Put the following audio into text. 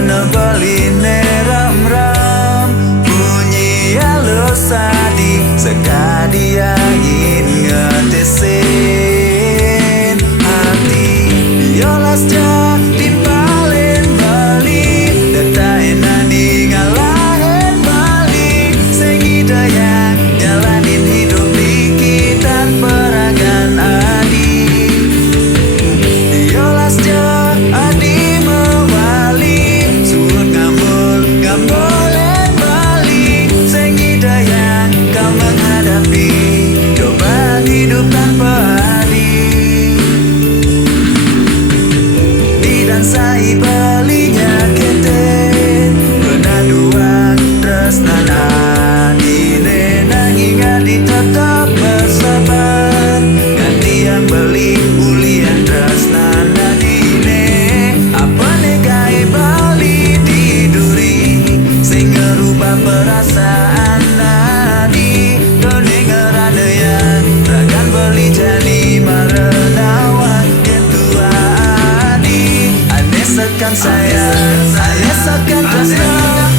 nebeline ram-ram bunyi halus sadi sekadi angin ngetesin hati yolas di balen bali detain nadi ngalahin bali sengi daya jalanin hidup dikit dan peragan adi yolas adi mewali suut ngambolen bali sengi daya kau menghadapi coba hidup tanpa adi didansai balinya kete penaduan tresnana dine nanging adi tetap bersabar ganti yang beli ulian tresnana dine apa negai bali diduri sing ngerubah perasaan adi donengar ada yang ragan beli jadi marenawan kentua adi ane sekan sayang ane sekan tresna